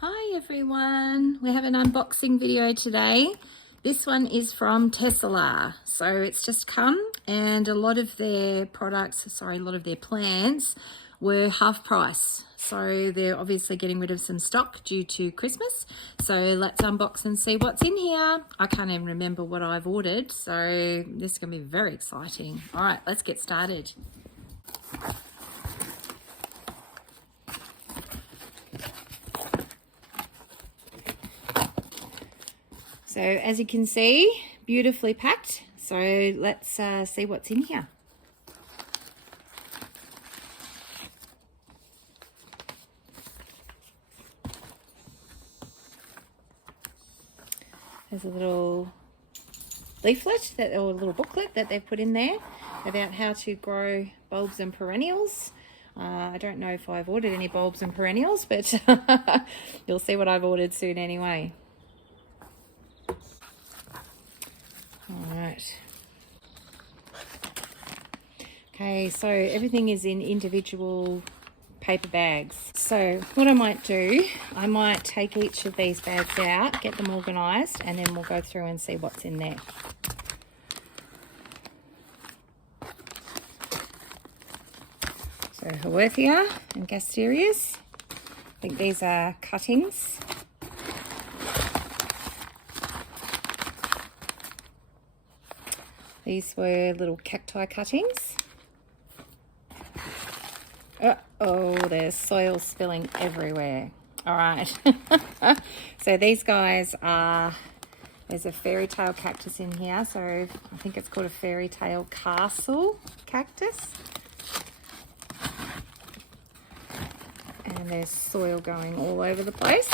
Hi everyone, we have an unboxing video today. This one is from Tesselaar. So it's just come and a lot of their plants were half price. So they're obviously getting rid of some stock due to Christmas. So let's unbox and see what's in here. I can't even remember what I've ordered, so this is going to be very exciting. All right, let's get started. So as you can see, beautifully packed. So let's see what's in here. There's a little leaflet or a little booklet that they've put in there about how to grow bulbs and perennials. I don't know if I've ordered any bulbs and perennials, but you'll see what I've ordered soon anyway. Alright. Okay, so everything is in individual paper bags. So what I might do, I might take each of these bags out, get them organised, and then we'll go through and see what's in there. So Haworthia and Gasterias. I think these are cuttings. These were little cacti cuttings. Oh, there's soil spilling everywhere. All right. So these guys are, there's a fairy tale cactus in here. So I think it's called a fairy tale castle cactus. And there's soil going all over the place.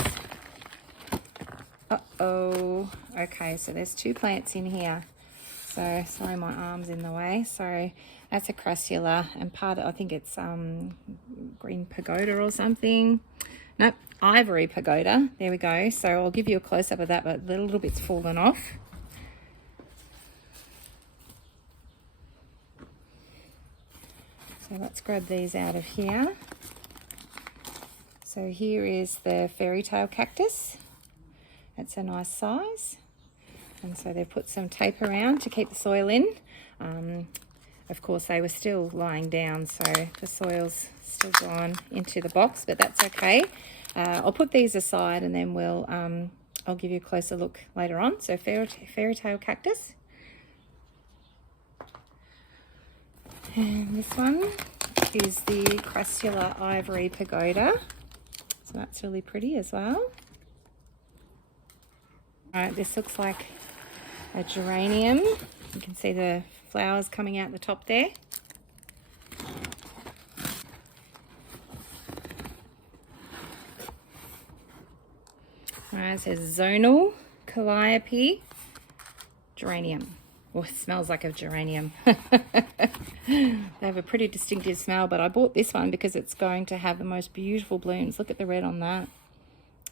Uh-oh. Okay, so there's two plants in here. So, sorry my arm's in the way. So, that's a crassula and part of, I think it's green pagoda or something. Nope, ivory pagoda. There we go. So, I'll give you a close-up of that, but the little bit's fallen off. So, let's grab these out of here. So, here is the fairy tale cactus. That's a nice size. And so they've put some tape around to keep the soil in. Of course, they were still lying down, so the soil's still gone into the box, but that's okay. I'll put these aside and then I'll give you a closer look later on. So fairy tale cactus. And this one is the crassula ivory pagoda. So that's really pretty as well. All right, this looks like a geranium. You can see the flowers coming out the top there. All right, it says zonal calliope geranium. Oh, it smells like a geranium. They have a pretty distinctive smell, but I bought this one because it's going to have the most beautiful blooms. Look at the red on that.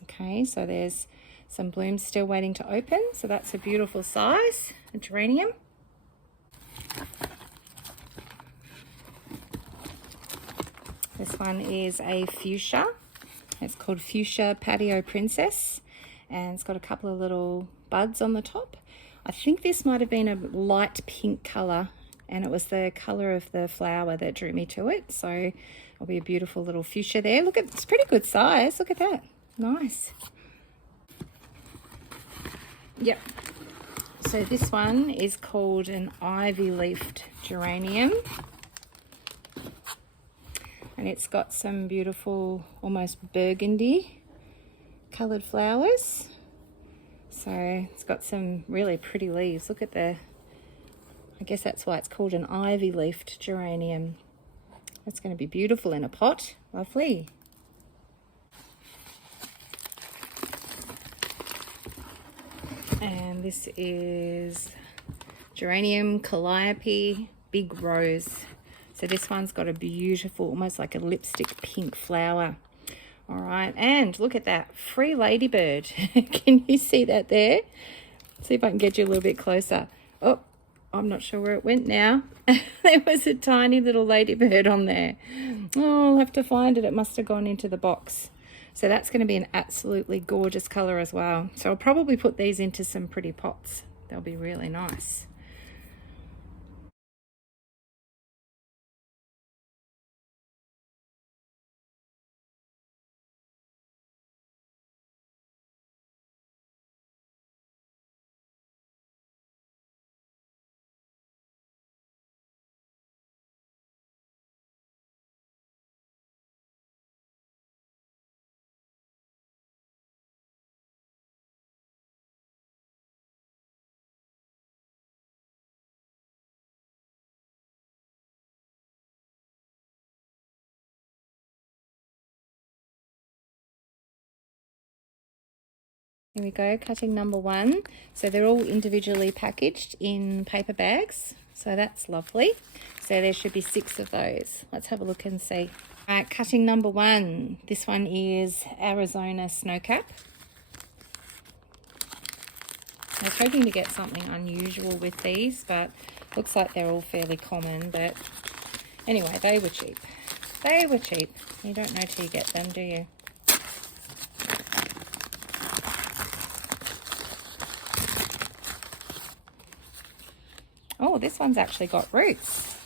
Okay, so there's some blooms still waiting to open, so that's a beautiful size, a geranium. This one is a fuchsia. It's called Fuchsia Patio Princess, and it's got a couple of little buds on the top. I think this might have been a light pink colour, and it was the colour of the flower that drew me to it, so it'll be a beautiful little fuchsia there. Look, it's pretty good size. Look at that. Nice. Yep. So this one is called an ivy-leafed geranium. And it's got some beautiful, almost burgundy coloured flowers. So it's got some really pretty leaves. Look at I guess that's why it's called an ivy-leafed geranium. That's going to be beautiful in a pot. Lovely. And this is geranium calliope big rose. So this one's got a beautiful, almost like a lipstick pink flower. All right, and look at that, free ladybird. Can you see that there? See if I can get you a little bit closer. Oh, I'm not sure where it went now. There was a tiny little ladybird on there. Oh, I'll have to find it. It must have gone into the box. So that's going to be an absolutely gorgeous color as well. So I'll probably put these into some pretty pots. They'll be really nice. Here we go, cutting number 1. So they're all individually packaged in paper bags. So that's lovely. So there should be 6 of those. Let's have a look and see. All right, cutting number 1. This one is Arizona Snowcap. I was hoping to get something unusual with these, but looks like they're all fairly common. But anyway, they were cheap. They were cheap. You don't know till you get them, do you? Oh, this one's actually got roots.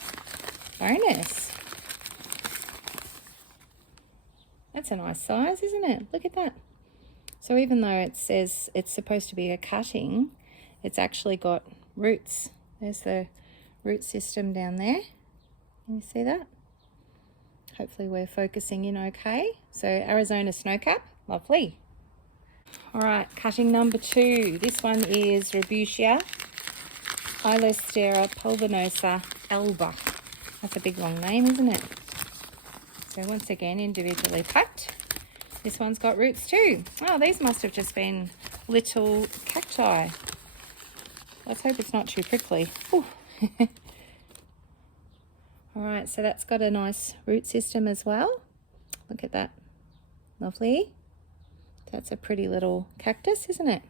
Bonus. That's a nice size, isn't it? Look at that. So even though it says it's supposed to be a cutting, it's actually got roots. There's the root system down there. Can you see that? Hopefully we're focusing in okay. So Arizona Snowcap, lovely. All right, cutting number 2. This one is Rubutia Ilostera pulvinosa alba. That's a big long name, isn't it? So once again, individually packed. This one's got roots too. Oh, these must have just been little cacti. Let's hope it's not too prickly. All right, so that's got a nice root system as well. Look at that. Lovely. That's a pretty little cactus, isn't it?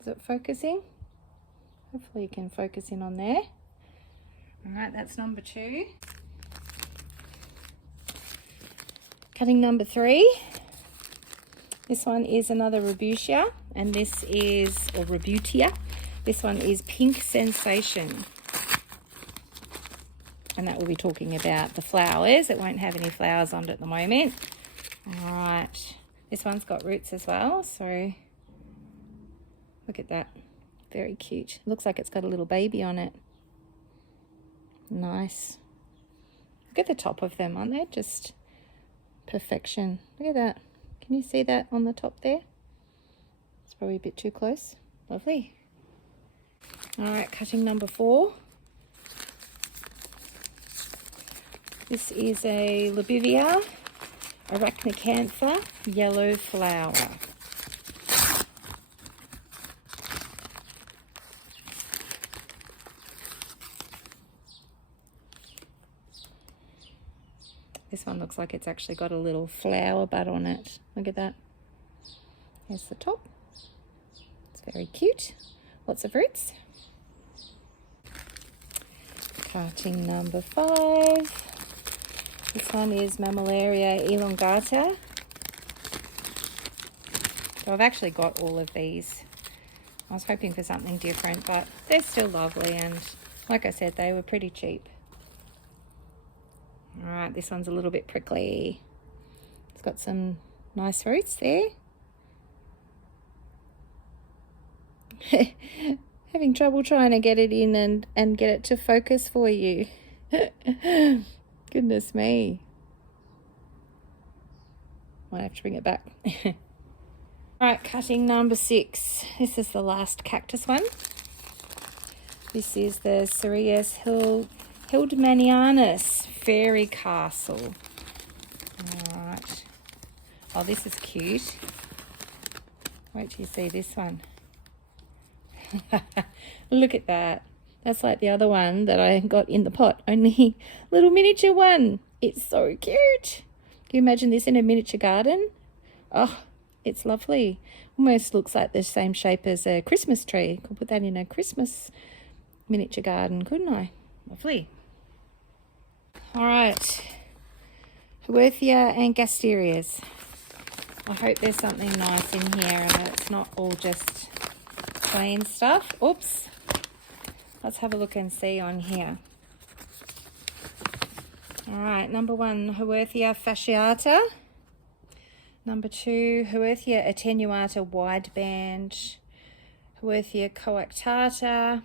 Is it focusing? Hopefully you can focus in on there. All right, that's number 2. Cutting number 3. This one is another Rubutia, and this is, or Rubutia. This one is Pink Sensation. And that will be talking about the flowers. It won't have any flowers on it at the moment. All right. This one's got roots as well, so look at that. Very cute. Looks like it's got a little baby on it. Nice. Look at the top of them, aren't they? Just perfection. Look at that. Can you see that on the top there? It's probably a bit too close. Lovely. All right, cutting number 4. This is a Lobivia arachnicantha yellow flower. This one looks like it's actually got a little flower bud on it. Look at that. Here's the top. It's very cute. Lots of roots. Cutting number 5. This one is Mammillaria elongata. So I've actually got all of these. I was hoping for something different, but they're still lovely, and like I said, they were pretty cheap. All right, this one's a little bit prickly. It's got some nice roots there. Having trouble trying to get it in and get it to focus for you. Goodness me. Might have to bring it back. All right, cutting number 6. This is the last cactus one. This is the Cereus Hildmanianus Fairy Castle. All right. Oh, this is cute. Wait till you see this one. Look at that. That's like the other one that I got in the pot, only little miniature one. It's so cute. Can you imagine this in a miniature garden? Oh, it's lovely. Almost looks like the same shape as a Christmas tree. Could put that in a Christmas miniature garden, couldn't I? Lovely. All right. Huerthia and Gasterias. I hope there's something nice in here and it's not all just plain stuff. Oops. Let's have a look and see on here. All right, number 1, Huerthia fasciata. Number 2, Huerthia attenuata wideband. Huerthia coactata.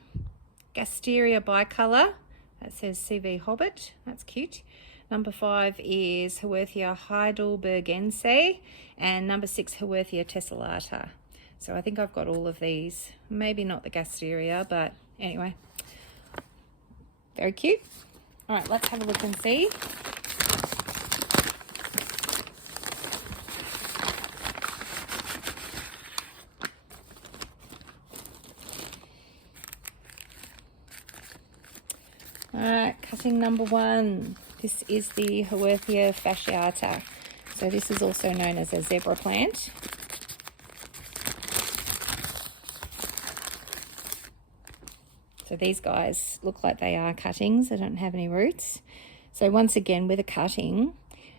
Gasteria bicolor. That says CV Hobbit. That's cute. Number 5 is Huerthia heidelbergense. And number 6, Huerthia tessellata. So I think I've got all of these. Maybe not the Gasteria, but anyway. Very cute. All right, let's have a look and see. All right, cutting number 1. This is the Huerthia fasciata. So this is also known as a zebra plant. So these guys look like they are cuttings. They don't have any roots. So once again, with a cutting,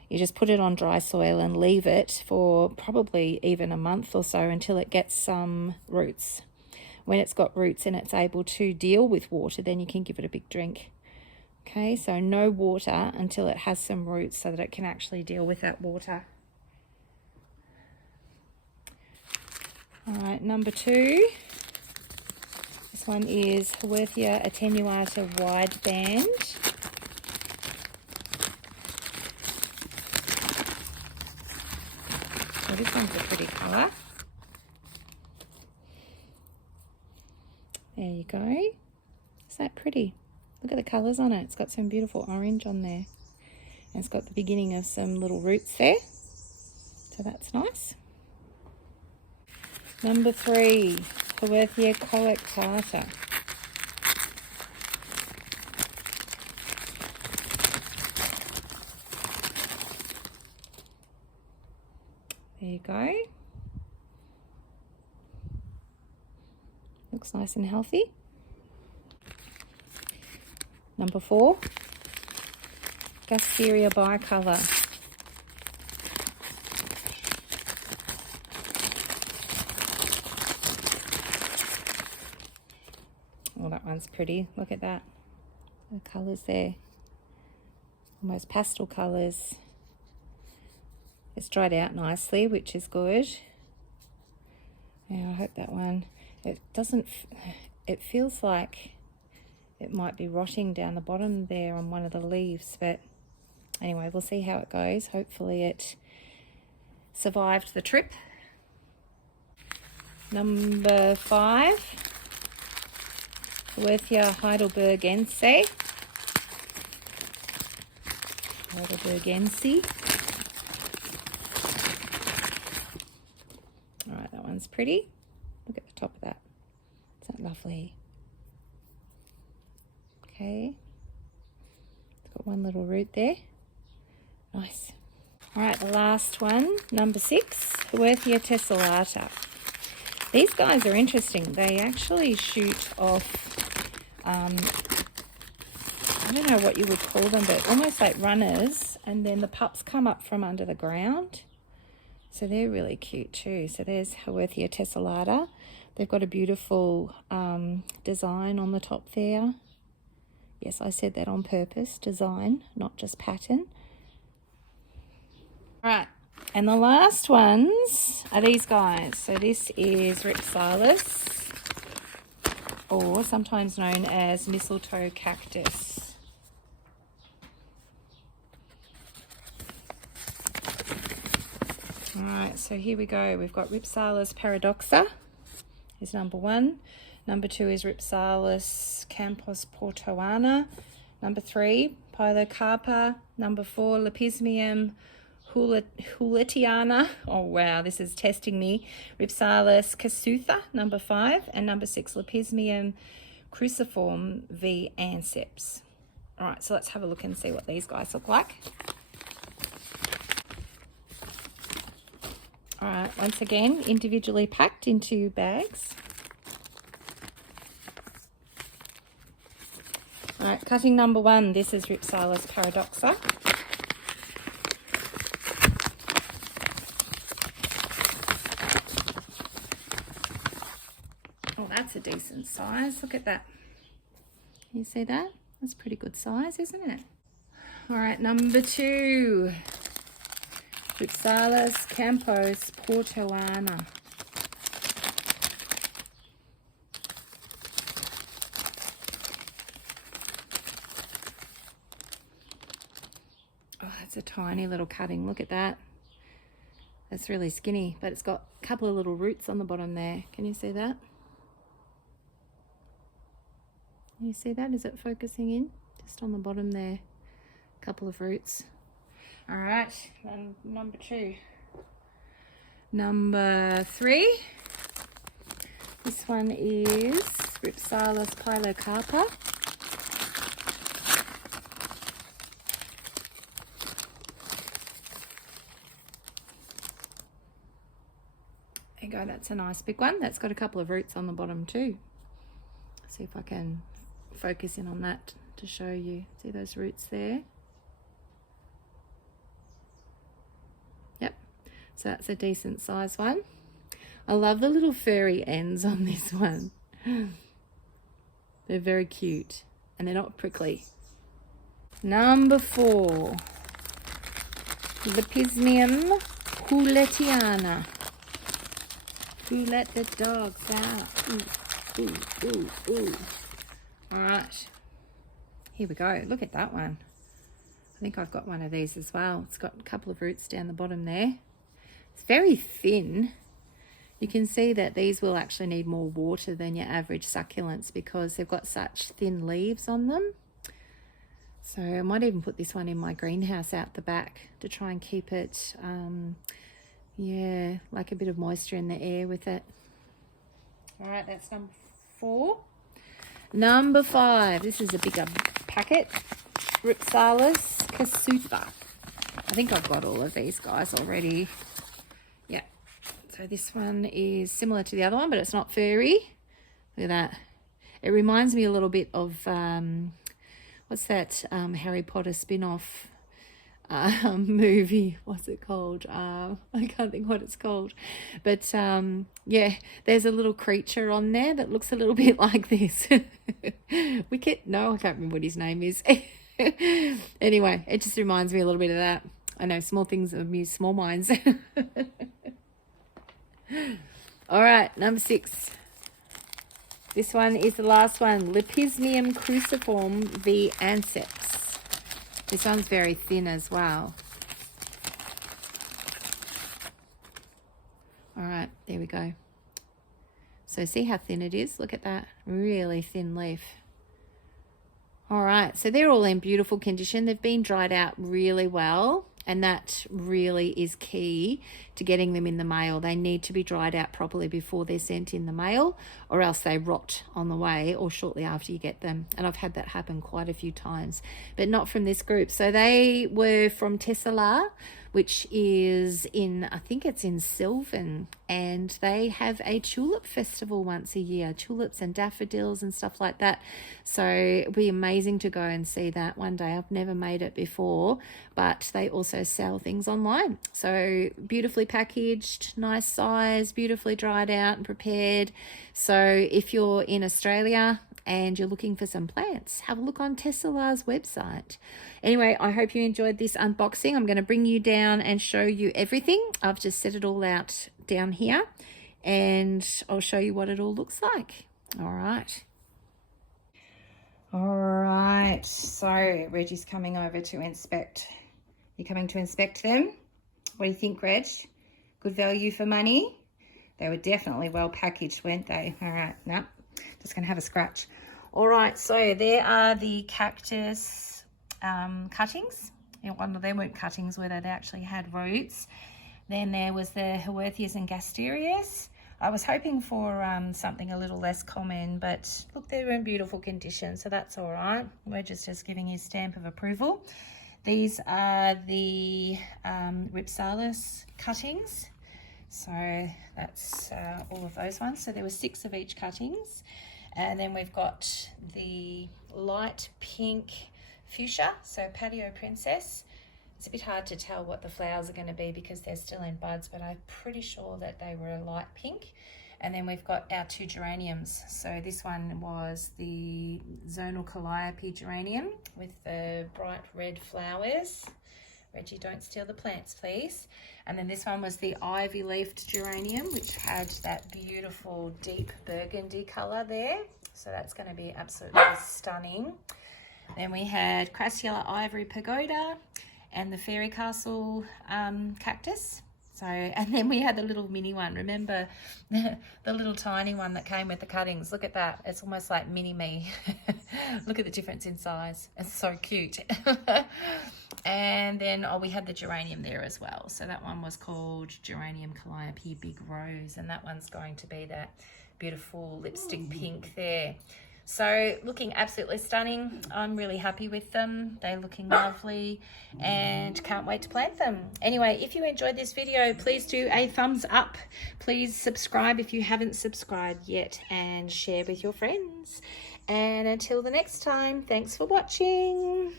you just put it on dry soil and leave it for probably even a month or so until it gets some roots. When it's got roots and it's able to deal with water, then you can give it a big drink. Okay, so no water until it has some roots so that it can actually deal with that water. All right, number 2. This one is Huerthia attenuata wideband. So this one's a pretty colour. There you go. Isn't that pretty? Look at the colours on it. It's got some beautiful orange on there. And it's got the beginning of some little roots there. So that's nice. Number 3, Huerthia coactata. There you go. Looks nice and healthy. Number 4, Gasteria bicolor. Oh, that one's pretty. Look at that. The colours there. Almost pastel colours. It's dried out nicely, which is good. Yeah, I hope that one, it feels like it might be rotting down the bottom there on one of the leaves, but anyway, we'll see how it goes. Hopefully it survived the trip. Number 5, Huerthia heidelbergense. All right, that one's pretty. Look at the top of that. Isn't that lovely? Okay. It's got one little root there. Nice. All right, the last one, number 6, Huerthia tessellata. These guys are interesting. They actually shoot off, I don't know what you would call them, but almost like runners, and then the pups come up from under the ground. So they're really cute too. So there's Huerthia tessellata. They've got a beautiful design on the top there. Yes, I said that on purpose, design, not just pattern. All right, and the last ones are these guys. So this is Rhipsalis, or sometimes known as mistletoe cactus. All right, so here we go. We've got Rhipsalis paradoxa is number 1. Number 2 is Rhipsalis campos portoana. Number 3, Pilocarpa. Number 4, Lepismium huletiana. Oh wow, this is testing me. Rhipsalis casutha, number 5. And number 6, Lepismium cruciform v anceps. All right, so let's have a look and see what these guys look like. All right, once again, individually packed into bags. All right, cutting number 1, this is Rhipsalis paradoxa. that's a decent size. Look at that. You see that? That's pretty good size, isn't it? All right, number 2. Tesselaar Campos Portoana. Oh, that's a tiny little cutting. Look at that. That's really skinny, but it's got a couple of little roots on the bottom there. Can you see that? Can you see that? Is it focusing in? Just on the bottom there. A couple of roots. All right, then number 2. Number 3. This one is Tesselaar Pilocarpa. There you go, that's a nice big one. That's got a couple of roots on the bottom too. See if I can focus in on that to show you. See those roots there? Yep, so that's a decent size one. I love the little furry ends on this one. They're very cute and they're not prickly. Number 4, Lepismium Houletiana. Who let the dogs out? Ooh, ooh, ooh, ooh. All right, here we go. Look at that one. I think I've got one of these as well. It's got a couple of roots down the bottom there. It's very thin. You can see that these will actually need more water than your average succulents because they've got such thin leaves on them. So I might even put this one in my greenhouse out the back to try and keep it, yeah, like a bit of moisture in the air with it. All right, that's number 4. Number 5, this is a bigger packet. Tesselaar Casufa. I think I've got all of these guys already. Yeah. So this one is similar to the other one, but it's not furry. Look at that. It reminds me a little bit of, what's that Harry Potter spin-off movie? What's it called? I can't think what it's called. But yeah, there's a little creature on there that looks a little bit like this. Wicket? No, I can't remember what his name is. Anyway, it just reminds me a little bit of that. I know, small things amuse small minds. All right, number 6. This one is the last one. Lepismium cruciform v. anceps. This one's very thin as well. All right, there we go. So see how thin it is? Look at that. Really thin leaf. All right, so they're all in beautiful condition. They've been dried out really well, and that really is key to getting them in the mail. They need to be dried out properly before they're sent in the mail, or else they rot on the way or shortly after you get them. And I've had that happen quite a few times, but not from this group. So they were from Tesselaar, which is in, I think it's in Sylvan, and they have a tulip festival once a year, tulips and daffodils and stuff like that. So it'd be amazing to go and see that one day. I've never made it before, but they also sell things online. So beautifully packaged, nice size, beautifully dried out and prepared. So if you're in Australia and you're looking for some plants, have a look on Tesselaar's website. Anyway, I hope you enjoyed this unboxing. I'm going to bring you down and show you everything. I've just set it all out down here, and I'll show you what it all looks like. All right. All right, so Reggie's coming over to inspect. You're coming to inspect them? What do you think, Reg? Good value for money? They were definitely well packaged, weren't they? All right, no, just gonna have a scratch. All right, so there are the cactus cuttings. Well, they weren't cuttings, were they? They actually had roots. Then there was the Huerthias and Gasterias. I was hoping for something a little less common, but look, they're in beautiful condition, so that's all right. We're just giving his stamp of approval. These are the Tesselaar cuttings. So that's all of those ones. So there were 6 of each cuttings. And then we've got the light pink fuchsia, so patio princess. It's a bit hard to tell what the flowers are going to be because they're still in buds, but I'm pretty sure that they were a light pink. And then we've got our 2 geraniums. So this one was the zonal calliope geranium with the bright red flowers. Reggie, don't steal the plants, please. And then this one was the ivy-leafed geranium, which had that beautiful deep burgundy colour there. So that's going to be absolutely stunning. Then we had Crassula Ivory Pagoda and the Fairy Castle cactus. So, and then we had the little mini one. Remember the little tiny one that came with the cuttings? Look at that. It's almost like mini me. Look at the difference in size. It's so cute. And then, we had the geranium there as well. So that one was called Geranium Calliope Big Rose. And that one's going to be that beautiful lipstick pink there. So looking absolutely stunning. I'm really happy with them. They're looking lovely and can't wait to plant them. Anyway, if you enjoyed this video, please do a thumbs up. Please subscribe if you haven't subscribed yet, and share with your friends. And until the next time, thanks for watching.